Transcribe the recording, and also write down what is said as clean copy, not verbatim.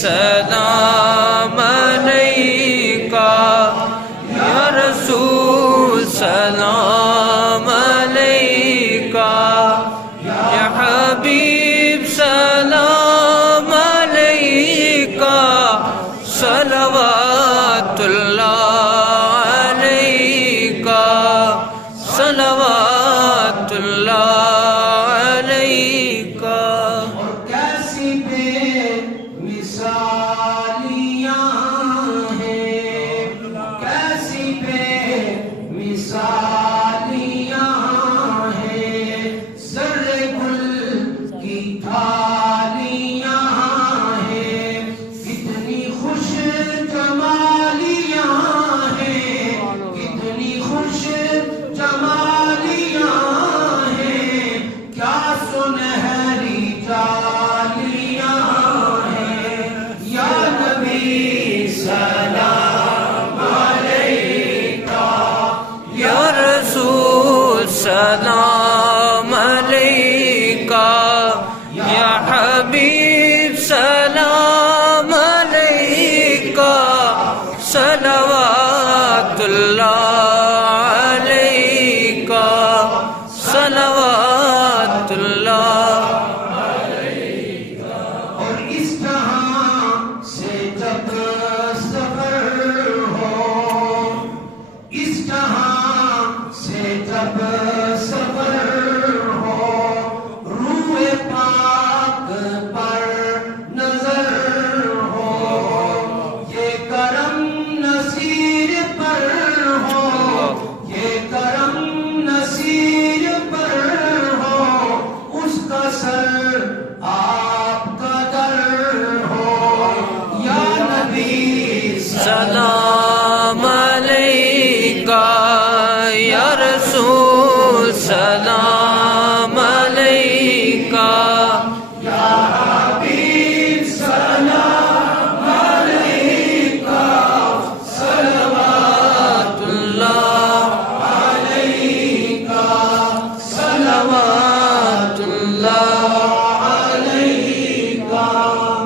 سلام علیکہ یا رسول سلام علیکہ یا حبیب سلام علیکہ صلوات اللہ علیکہ صلوات اللہ علیکہ۔ اور کیسی بے مثالیاں ہیں، کیسی بے مثالیاں ہیں، زر گل کی تھالیاں ہیں، کتنی خوش جمالیاں ہیں، کتنی خوش جمالیاں ہیں، کیا سنہری جالیاں ہیں۔ یا نبی سلام علیکہ، یا رسول سلام علیکہ، یا حبیب سلام علیکہ، صلوات اللہ